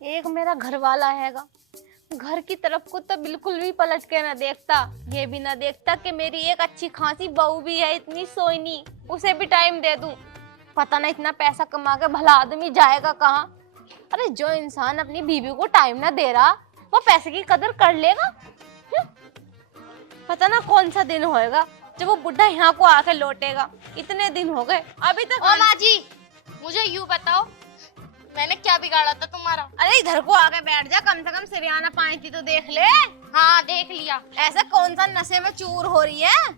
एक मेरा घर वाला हैगा, घर की तरफ को तो बिल्कुल भी पलट के ना देखता, ये भी ना देखता कि मेरी एक अच्छी खासी बहू भी है, इतनी सोईनी, उसे भी टाइम दे दूं। पता ना इतना पैसा कमा के भला आदमी जाएगा कहाँ। अरे जो इंसान अपनी बीवी को टाइम ना दे रहा, वो पैसे की कदर कर लेगा? पता ना कौन सा दिन होएगा जब वो बुढ़ा यहाँ को आके लौटेगा। इतने दिन हो गए अभी तक। ओ माँ जी, मुझे यूँ बताओ, मैंने क्या बिगाड़ा था तुम्हारा? अरे इधर को आके बैठ जा, कम से कम सिरियाना पानी थी तो देख ले। हाँ देख लिया। ऐसा कौन सा नशे में चूर हो रही है?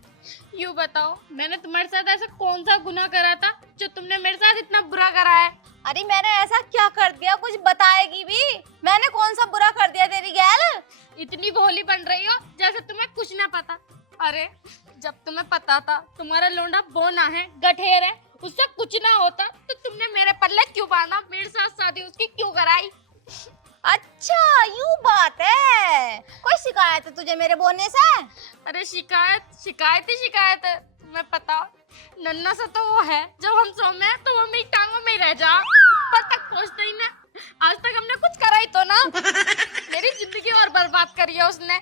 यूँ बताओ, मैंने तुम्हारे साथ ऐसा कौन सा गुनाह करा था जो तुमने मेरे साथ इतना बुरा करा है? अरे मैंने ऐसा क्या कर दिया, कुछ बताएगी भी? मैंने कौन सा बुरा कर दिया तेरी गैल? इतनी भोली बन रही हो जैसे तुम्हें कुछ ना पता। अरे जब तुम्हें पता था तुम्हारा लोंडा बोना है, गठेर है, उससे कुछ ना होता तो तुमने मेरे पल्ले क्यों बांधा, मेरे साथ शादी उसकी क्यों कराई? अच्छा यूं बात है, कोई शिकायत है तुझे मेरे बोने से? अरे शिकायत ही शिकायत है। तुम्हें पता, नन्ना सा तो वो है, जब हम सो में तो वो मेरी टांगों में ही रह जा, पर तक पहुंचते ही ना। आज तक हमने कुछ करा ही तो ना। मेरी जिंदगी और बर्बाद करी है उसने।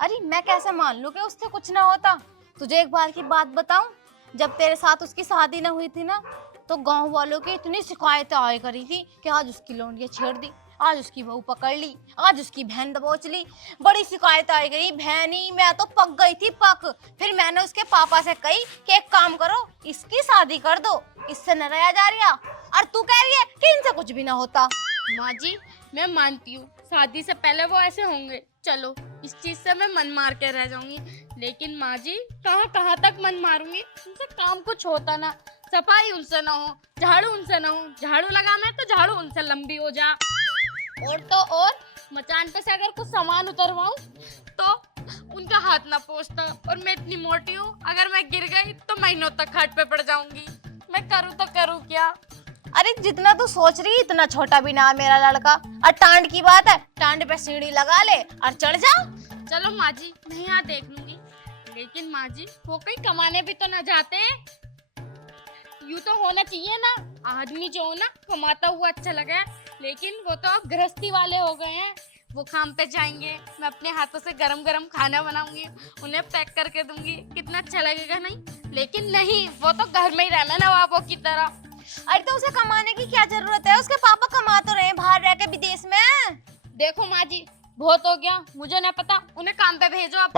अरे मैं कैसे मान लूं कि उससे कुछ ना होता? तुझे एक बार की बात बताऊं, जब तेरे साथ उसकी शादी ना हुई थी ना, तो गांव वालों की इतनी शिकायतें आया करी थी कि आज उसकी लौंडिया छेड़ दी, आज उसकी बहू पकड़ ली, आज उसकी बहन दबोच ली। बड़ी शिकायत आई गई बहनी, मैं तो पक गई थी पक। फिर मैंने उसके पापा से कही कि एक काम करो, इसकी शादी कर दो, इससे न रहा जा रहा। और तू कह रही है कि इनसे कुछ भी ना होता। माँ जी मैं मानती हूँ शादी से पहले वो ऐसे होंगे, चलो इस चीज से मैं मन मार के रह जाऊंगी, लेकिन माँ जी कहाँ तक मन मारूंगी? उनसे काम कुछ होता ना, सफाई उनसे ना हो, झाड़ू उनसे ना हो, झाड़ू लगा मैं तो झाड़ू उनसे लंबी हो जा, और तो और मचान पे से अगर कुछ सामान उतरवाऊं तो उनका हाथ ना पहुंचता। और मैं इतनी मोटी हूँ, अगर मैं गिर गई तो महीनों तक खाट पे पड़ जाऊंगी। मैं करूँ तो करूँ क्या? अरे जितना तू सोच रही इतना छोटा भी ना मेरा लड़का। और टांड की बात है, टांड पे सीढ़ी लगा ले और चढ़ जा। चलो माँ जी मैं यहाँ देख लूंगी, लेकिन माँ जी वो कहीं कमाने भी तो ना जाते? यूँ तो होना चाहिए ना, आदमी जो हो ना कमाता हुआ अच्छा लगा है, लेकिन वो तो अब गृहस्थी वाले हो गए हैं। वो काम पे जाएंगे, मैं अपने हाथों से गरम गरम खाना बनाऊंगी, उन्हें पैक करके दूंगी, कितना अच्छा लगेगा नहीं? लेकिन नहीं, वो तो घर में ही रहना नवाबों की तरह। अरे तो उसे कमाने की क्या जरूरत है? उसके पापा कमा तो रहे हैं बाहर रह के विदेश में। देखो माँ जी बहुत हो गया, मुझे नहीं पता, उन्हें काम पे भेजो आप।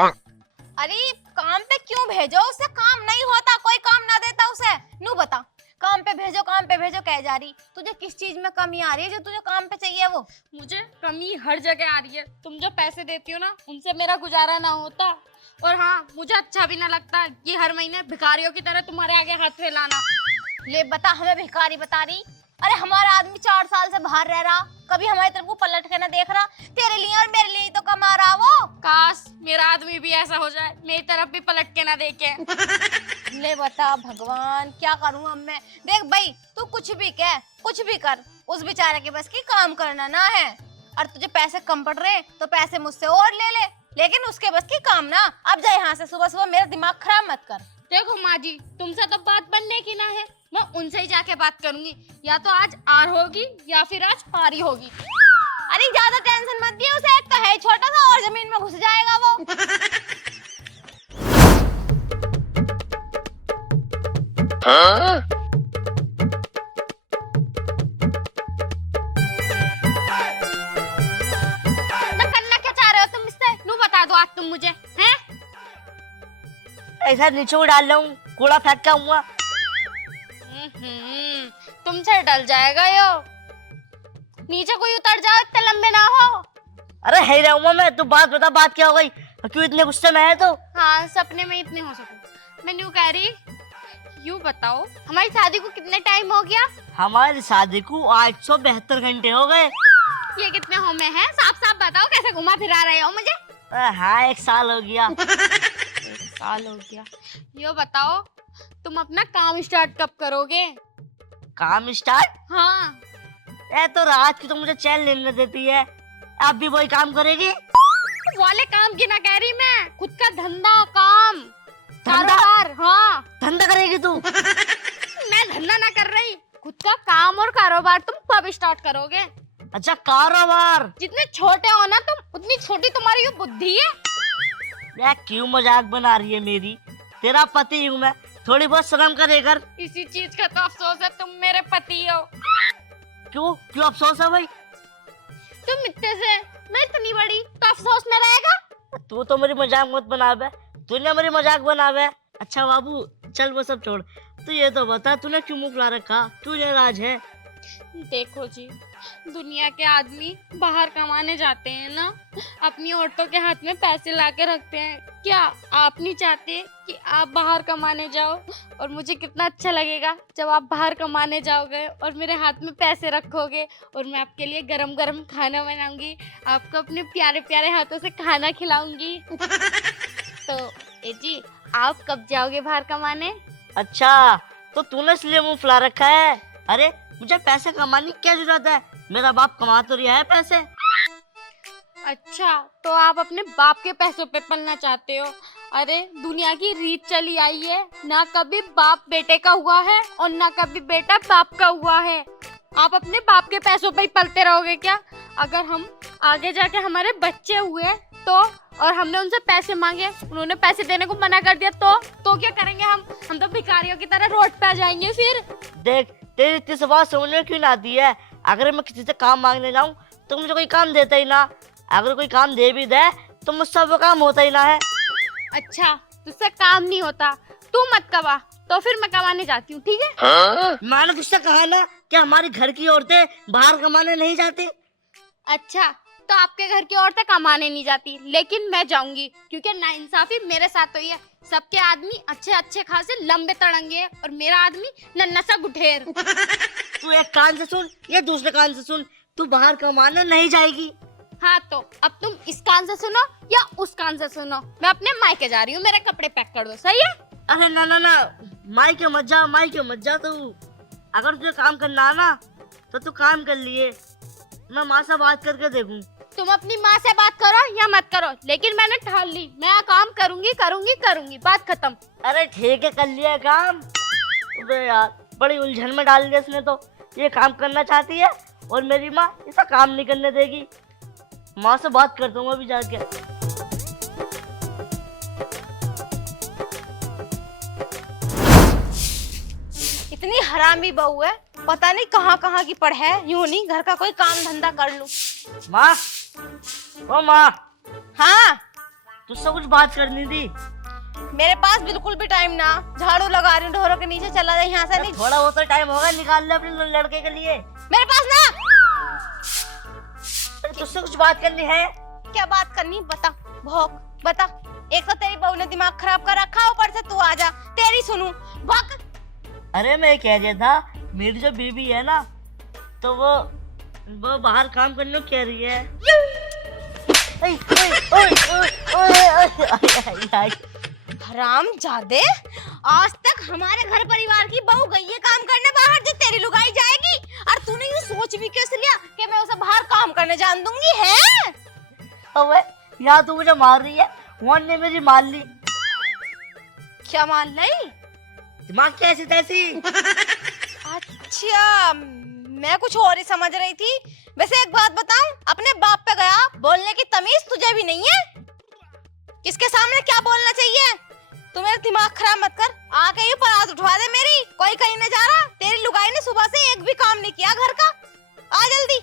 अरे काम पे क्यों भेजो? उससे काम नहीं होता, कोई काम ना देता उसे। नू बता, काम पे भेजो कह जा रही। तुझे किस चीज में कमी आ रही है जो तुझे काम पे चाहिए? वो मुझे कमी हर जगह आ रही है। तुम जो पैसे देती हो ना उनसे मेरा गुजारा ना होता, और हाँ मुझे अच्छा भी ना लगता कि हर महीने भिखारियों की तरह तुम्हारे आगे हाथ फैलाना। ले बता, हमें भिखारी बता रही? अरे हमारा आदमी 4 साल से बाहर रह रहा, कभी हमारी तरफ को पलट के ना देख रहा। तेरे लिए और मेरे लिए तो कमा रहा वो। काश मेरा आदमी भी ऐसा हो जाए, मेरी तरफ भी पलट के ना देखे। ले बता भगवान, क्या करूं अब मैं? देख भाई, तू कुछ भी कह, कुछ भी कर, उस बेचारे के बस की काम करना ना है। और तुझे पैसे कम पड़ रहे तो पैसे मुझसे और ले ले, लेकिन उसके बस की काम ना। अब जा यहाँ से, सुबह सुबह मेरा दिमाग खराब मत कर। देखो माँ जी तुमसे तो बात बनने की ना है, मैं उनसे ही जाके बात करूंगी, या तो आज आर होगी या फिर आज पारी होगी। अरे ज्यादा टेंशन मत दिए उसे, एक तो है छोटा सा और जमीन में घुस जाएगा वो। ना करना क्या चाह रहे हो तुम इससे? नू बता दो आज तुम मुझे, हैं? ऐसा निचोड़ डाल रहा हूँ, कूड़ा फेंक का हुआ। तुमसे डल जाएगा यो, नीचे कोई उतर जाओ, इतने लंबे ना हो। अरे है रहूंगा मैं, तू बात बता, बात क्या हो गई? क्यों इतने गुस्से में है तो? हाँ सपने में इतने हो सकते। मैं यूँ कह रही, यूँ बताओ हमारी शादी को कितने टाइम हो गया? हमारी शादी को 872 घंटे हो गए। ये कितने हो में है? साफ साफ बताओ, कैसे घुमा फिरा रहे हो मुझे? हाँ 1 साल हो गया। 1 साल हो गया। ये बताओ तुम अपना काम स्टार्ट कब करोगे? काम स्टार्ट? हाँ तो रात की तो मुझे चैन लेने देती है, अब भी वही काम करेगी? वाले काम की ना कह रही मैं, खुद का धंधा, काम, धंधा? कारोबार। हाँ धंधा करेगी तू? मैं धंधा ना कर रही, खुद का काम और कारोबार तुम कब स्टार्ट करोगे? अच्छा कारोबार। जितने छोटे हो ना तुम, उतनी छोटी तुम्हारी ये बुद्धि है। यार क्यों मजाक बना रही है मेरी? तेरा पति हूँ मैं, थोड़ी बहुत शर्म करे कर। इसी चीज का तो अफसोस है, तुम मेरे पति हो। क्यों क्यों अफसोस है भाई? तुम इतने से, मैं इतनी बड़ी, तो अफसोस में रहेगा। तू तो मेरी मजाक मत बनावे, तूने मेरी मजाक बनावे। अच्छा बाबू चल वो सब छोड़, तू ये तो बता तूने क्यों मुंह फुला रखा, क्यों नाराज है? देखो जी, दुनिया के आदमी बाहर कमाने जाते हैं ना, अपनी औरतों के हाथ में पैसे लाके रखते हैं। क्या आप नहीं चाहते कि आप बाहर कमाने जाओ? और मुझे कितना अच्छा लगेगा जब आप बाहर कमाने जाओगे और मेरे हाथ में पैसे रखोगे और मैं आपके लिए गरम गरम खाना बनाऊंगी, आपको अपने प्यारे प्यारे हाथों से खाना खिलाऊंगी। तो ए जी, आप कब जाओगे बाहर कमाने? अच्छा तो तूने इसलिए मुंह फुला रखा है? अरे मुझे पैसे कमाने की क्या जरूरत है, मेरा बाप कमा तो रहा है पैसे। अच्छा, तो आप अपने बाप के पैसों पे पलना चाहते हो? अरे दुनिया की रीत चली आई है, ना कभी बाप बेटे का हुआ है और ना कभी बेटा बाप का हुआ है। आप अपने बाप के पैसों पे ही पलते रहोगे क्या? अगर हम आगे जाके हमारे बच्चे हुए तो, और हमने उनसे पैसे मांगे, उन्होंने पैसे देने को मना कर दिया तो क्या करेंगे हम तो भिखारियों की तरह रोड पे आ जाएंगे फिर। देख तेरी इतनी सी बात समझ में क्यों ना आती है? अगर मैं किसी से काम मांगने जाऊं तो मुझे कोई काम देता ही ना, अगर कोई काम दे भी दे तो मुझसे वो काम होता ही ना है। अच्छा, तुझसे काम नहीं होता, तू मत कमा, तो फिर मैं कमाने जाती हूँ, ठीक है? मैंने तुझसे कहा ना कि हमारी घर की औरतें बाहर कमाने नहीं जाती। अच्छा, तो आपके घर की औरतें कमाने नहीं जाती, लेकिन मैं जाऊंगी, क्योंकि नाइंसाफी मेरे साथ हुई है। सबके आदमी अच्छे अच्छे खासे लंबे तड़ंगे हैं और मेरा आदमी नन्हा सा गुठेर। तू एक कान से सुन या दूसरे कान से सुन, तू बाहर कमाने नहीं जाएगी। हाँ, तो अब तुम इस कान से सुनो या उस कान से सुनो, मैं अपने मायके जा रही हूँ, मेरे कपड़े पैक कर दो, सही है? अरे ना ना ना, मायके मत जा तू। अगर तुझे काम करना है ना तो तू काम कर लिए, मैं माँ से बात करके देखूं। तुम अपनी माँ से बात करो या मत करो, लेकिन मैंने ठान ली, मैं काम करूंगी करूंगी करूंगी, बात खत्म। अरे ठीक है कर लिया काम। अबे यार बड़ी उलझन में डाल दिया इसने तो, ये काम करना चाहती है और मेरी माँ इसका काम नहीं करने देगी। माँ से बात करता हूँ अभी जाके। इतनी हरामी बहू है, पता नहीं कहाँ कहाँ की पढ़ है। यूं नहीं घर का कोई काम धंधा कर लूं। माँ, ओ माँ, हाँ, तुझसे कुछ बात करनी थी। मेरे पास बिल्कुल भी टाइम ना, झाड़ू लगा रही हूँ ढोरों के नीचे, चला जाए यहाँ से। नहीं, थोड़ा बहुत टाइम होगा, निकाल ले अपने लड़के के लिए। मेरे पास ना। तुझसे कुछ बात करनी है। क्या बात करनी, बता भौक बता। एक तो तेरी बहू ने दिमाग खराब कर रखा, ऊपर से तू आ जा तेरी सुनूं भौक। अरे मैं कह रहा था, मेरी जो बीवी है ना तो वो बाहर काम करने को कह रही है। ओए, ओए, ओए, ओए, ओए, ओए, हराम जादे, आज तक हमारे घर परिवार की बहू गई है काम करने बाहर, जो तेरी लुगाई जाएगी। और तूने ये सोच भी कैसे लिया कि मैं उसे बाहर काम करने जान दूंगी है? अबे यहाँ तू मुझे मार रही है, वहाँ ने मेरी मार ली। क्या मान ली? दिमाग कैसी तैसी। अच्छा, मैं कुछ और ही समझ रही थी। वैसे एक बात बताऊं, अपने बाप पे गया, बोलने की तमीज तुझे भी नहीं है। किसके सामने क्या बोलना चाहिए? तू मेरा दिमाग खराब मत कर, आके ही परात उठवा दे मेरी। कोई कहीं नहीं जा रहा, तेरी लुगाई ने सुबह से एक भी काम नहीं किया घर का। आ जल्दी।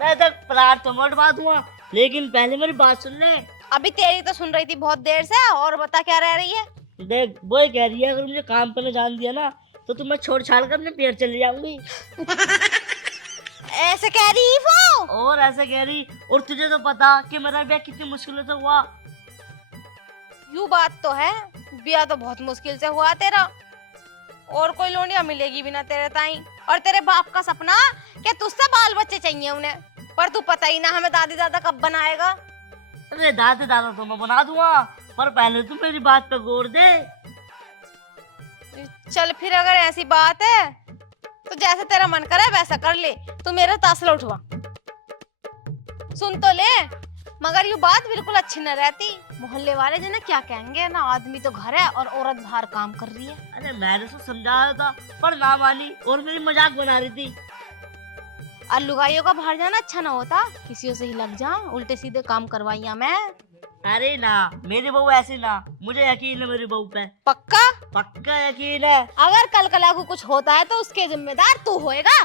मैं तो परात तो मत बात हुआ, लेकिन पहले मेरी बात सुन ले। अभी तेरी तो सुन रही थी बहुत देर से, और बता क्या रह रही है? देख वो ही कह रही है, अगर मुझे काम करने जान दिया ना तो तुम मैं छोड़ छाड़ कर अपने पेड़ चली जाऊंगी। ऐसे कह रही वो? और ऐसे कह रही, और तुझे तो पता कि मेरा ब्याह कितनी मुश्किल से हुआ। यूं बात तो है, ब्याह तो बहुत मुश्किल से हुआ तेरा, और कोई लोनिया मिलेगी भी ना तेरे ताई। और तेरे बाप का सपना कि तुझसे बाल बच्चे चाहिए उन्हें, पर तू पता ही ना हमें दादी दादा कब बनाएगा। अरे दादी दादा तो मैं बना दूंगा, पर पहले तू मेरी बात पे गौर दे। चल फिर अगर ऐसी बात है तो जैसे तेरा मन करे वैसा कर ले, तू मेरा तासला उठवा। सुन तो ले, मगर ये बात बिल्कुल अच्छी न रहती। मोहल्ले वाले जो ना क्या कहेंगे ना, आदमी तो घर है और औरत बाहर काम कर रही है। अरे मैंने तो समझाया था पर ना मानी और मेरी मजाक बना रही थी। और लुगाइयों का बाहर जाना अच्छा ना होता, किसी से ही लग जा, उल्टे सीधे काम करवाइया मैं। अरे ना, मेरी बहू ऐसी ना, मुझे यकीन है मेरी बहू पे, पक्का? पक्का यकीन है। अगर कल कला को कुछ होता है तो उसके जिम्मेदार तू होएगा।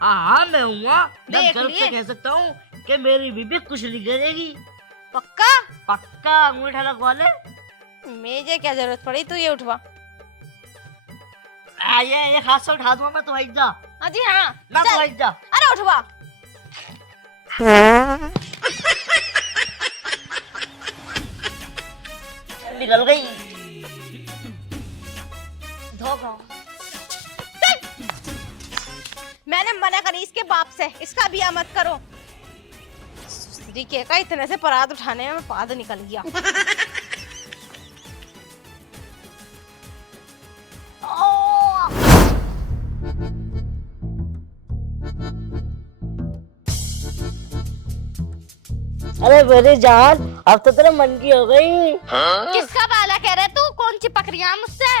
हाँ मैं हूँ, मैं देख गर्व लिए। से कह सकता हूँ कि मेरी बीबी कुछ नहीं करेगी। पक्का? पक्का अंगूठा लगवा ले। मुझे क्या जरूरत पड़ी, तू ये उठवा। ये हाथ से उठा दूंगा मैं, तो भाई जा हाँ जी हाँ, ना, तो चल। भाई जा। अरे उठवा। निकल गई। धोखा। मैंने मना करी इसके बाप से, इसका बिया मत करो। सुसरी के का इतने से परात उठाने में पाद निकल गया। अरे मेरी जान, अब तो तेरा मन की हो गई। किसका बाला कह रहे तू? कौन चिपक रही है मुझसे?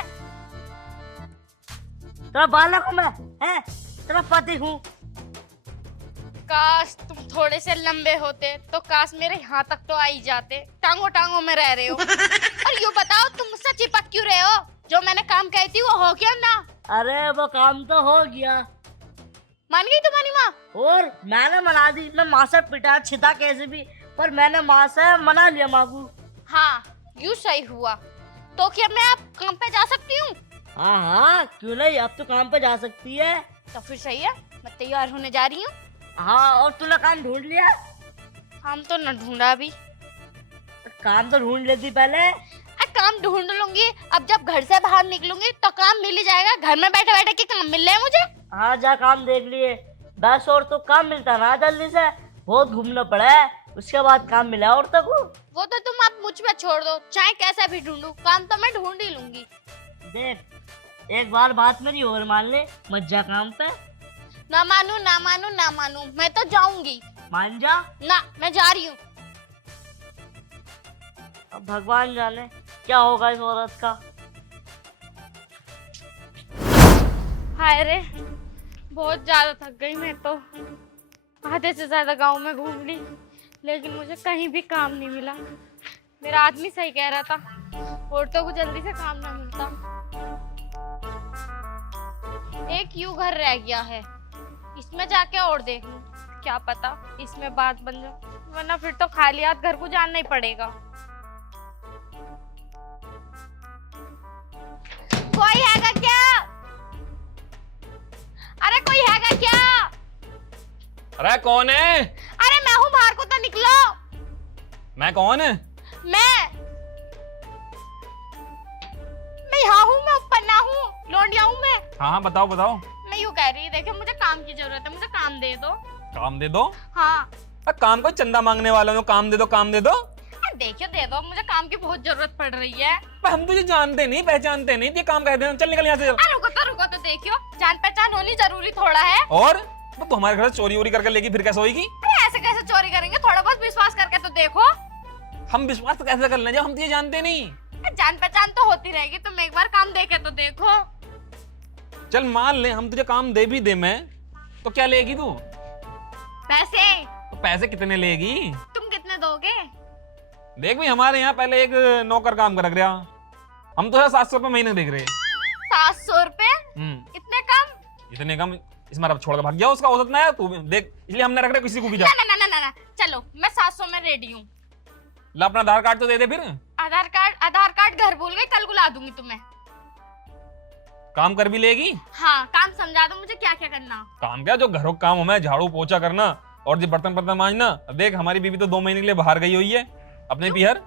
तेरा बालक हूँ मैं, है तेरा पति हूँ। काश तुम थोड़े से लंबे होते तो काश मेरे यहाँ तक तो आ ही जाते। टांगों टांगों में रह रहे हो। और यूँ बताओ तुम मुझसे चिपक क्यों रहे हो? जो मैंने काम कही थी वो हो गया ना? अरे वो काम तो हो गया, मान गई तुम्हारी माँ? और मैंने मना दी। मैं माँ से पिटा छिता कैसे भी, पर मैंने माँ से मना लिया माँ को। हाँ यूँ सही हुआ। तो क्या मैं अब काम पे जा सकती हूँ? हाँ हाँ क्यों नहीं, अब तो काम पे जा सकती है। तो फिर सही है, मैं तैयार होने जा रही हूँ। हाँ, और तूने काम ढूंढ लिया? काम तो न ढूंढा अभी। काम तो ढूंढ लेती पहले। काम ढूंढ लूंगी, अब जब घर से बाहर निकलूंगी तो काम मिल ही जाएगा। घर में बैठे बैठे के काम मिल रहे हैं मुझे। हाँ जा काम देख लिए, 10 और तो काम मिलता ना जल्दी से, बहुत घूमना पड़ा है, उसके बाद काम मिला औरतों को। वो तो तुम आप मुझ पे छोड़ दो, चाहे कैसा भी ढूंढूं, काम तो मैं ढूंढ ही लूंगी। देख एक बार बात मेरी और मान ले, मत जा काम पे। ना मानू ना मानू ना मानू, मैं तो जाऊंगी। मान जा। ना, मैं जा रही हूँ। अब भगवान जाने क्या होगा इस औरत का। हाय रे, बहुत ज्यादा थक गई मैं तो। आधे से ज्यादा गांव में घूम ली, लेकिन मुझे कहीं भी काम नहीं मिला। मेरा आदमी सही कह रहा था, औरतों को जल्दी से काम ना मिलता। एक यूं घर रह गया है, इसमें जाके और देख लूं, क्या पता इसमें बात बन जाए, वरना फिर तो खाली हाथ घर को जानना ही पड़ेगा। कोई हैगा क्या? अरे कोई हैगा क्या? अरे कौन है? अरे मैं हूँ, बाहर को तो निकलो। मैं कौन है? मैं यहाँ हूँ, मैं ऊपर ना हूँ, लौंडिया हूँ मैं। हाँ बताओ बताओ। मैं यूँ कह रही, देखो मुझे काम की जरूरत है, मुझे काम दे दो। काम दे दो? हाँ। काम कोई चंदा मांगने वाला हो, काम दे दो काम दे दो। देखियो दे दो, मुझे काम की बहुत जरूरत पड़ रही है। हम तुझे जानते नहीं पहचानते नहीं, ये काम कह देना, चल निकल यहाँ से। रुको तो देखियो, जान पहचान होनी जरूरी थोड़ा है। और तो हमारे घर से चोरी वोरी करके लेगी फिर कैसे होगी? ऐसे कैसे चोरी करेंगे, थोड़ा बहुत विश्वास करके तो देखो। हम विश्वास तो कैसे कर लें जब हम तुझे जानते नहीं? जान पहचान तो होती रहेगी, तुम एक बार काम देके तो देखो। चल मान ले हम तुझे काम दे भी दे मैं, तो क्या लेगी तू? पैसे। तो पैसे कितने लेगी? तुम कितने दोगे? देख भाई, हमारे यहाँ पहले एक नौकर काम कर गया, हम तो 700 रुपये महीने देख रहे। 700 रुपए? इतने कम? इतने कम? इस बार अब छोड़ के भाग गया, उसका औसत ना है तू देख, इसलिए हमने रख रहे किसी को भी जा। ना, चलो मैं 700 में रेडी हूँ। ला अपना आधार कार्ड तो दे दे फिर। आधार कार्ड घर भूल गई, कल बुला दूंगी तुम्हें। काम कर भी लेगी? हाँ, काम समझा दो मुझे क्या क्या करना। काम क्या, जो घरों का काम हो, मैं झाड़ू पोछा करना और जो बर्तन बर्तन मांजना। अब देख हमारी बीवी तो 2 महीने के लिए बाहर गई हुई है अपने पिहर,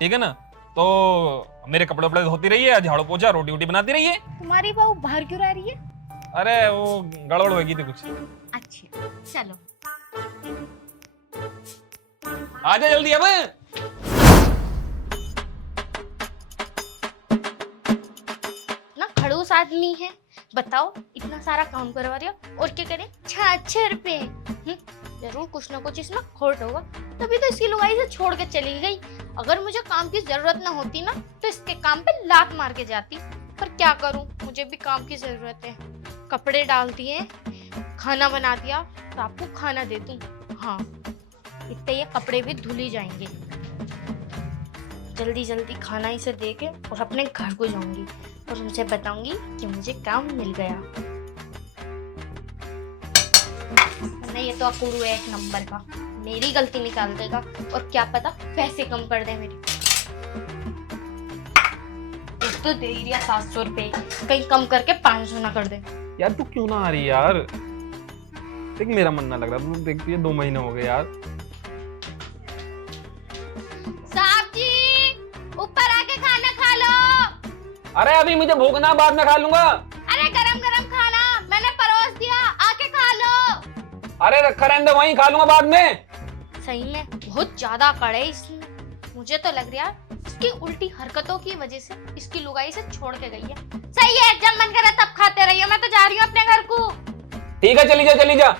ठीक है ना, तो मेरे कपड़े वपड़े धोती रही है, झाड़ू पोछा रोटी वोटी बनाती रही है। तुम्हारी बहू बाहर क्यों रह रही है? अरे वो गड़बड़ होगी थी कुछ। अच्छा चलो आजा जल्दी अब। ना खड़ूस आदमी है, बताओ इतना सारा काम करवा रही हो और क्या करे 6 रुपए। जरूर कुछ ना कुछ इसमें खोट होगा, तभी तो इसकी लुगाई से छोड़ के चली गई। अगर मुझे काम की जरूरत ना होती ना तो इसके काम पे लात मार के जाती, पर क्या करूं, मुझे भी काम की जरूरत है। कपड़े डाल दिए, खाना बना दिया, तो आपको खाना दे दूं। हाँ, इतने ये कपड़े भी धुल ही जाएंगे। जल्दी जल्दी खाना इसे दे के और अपने घर को जाऊंगी और उनसे बताऊंगी कि मुझे काम मिल गया। नहीं, ये तो अकुड़ू है एक नंबर का, मेरी गलती निकाल देगा और क्या पता पैसे कम कर दे मेरे। एक तो दे ही दिया 700 रुपए, कहीं कम करके 500 ना कर दे। यार तू क्यों ना आ रही यार? देख मेरा मन ना लग रहा, तू देख ये 2 महीने हो गए यार। साहब जी, ऊपर आके खाना खा लो। अरे अभी मुझे भूख ना, बाद में खा लूंगा। अरे गरम गरम खाना मैंने परोस दिया, आके खा लो। अरे रखा रहने दे, वहीं खा लूंगा बाद में। सही में बहुत ज्यादा कड़े इसने। मुझे तो लग रहा है इसकी उल्टी हरकतों की वजह से इसकी लुगाई से छोड़ के गई है। सही है, जब मन करे तब खाते रहिए, मैं तो जा रही हूँ अपने घर को। ठीक है, चली जा चली जा।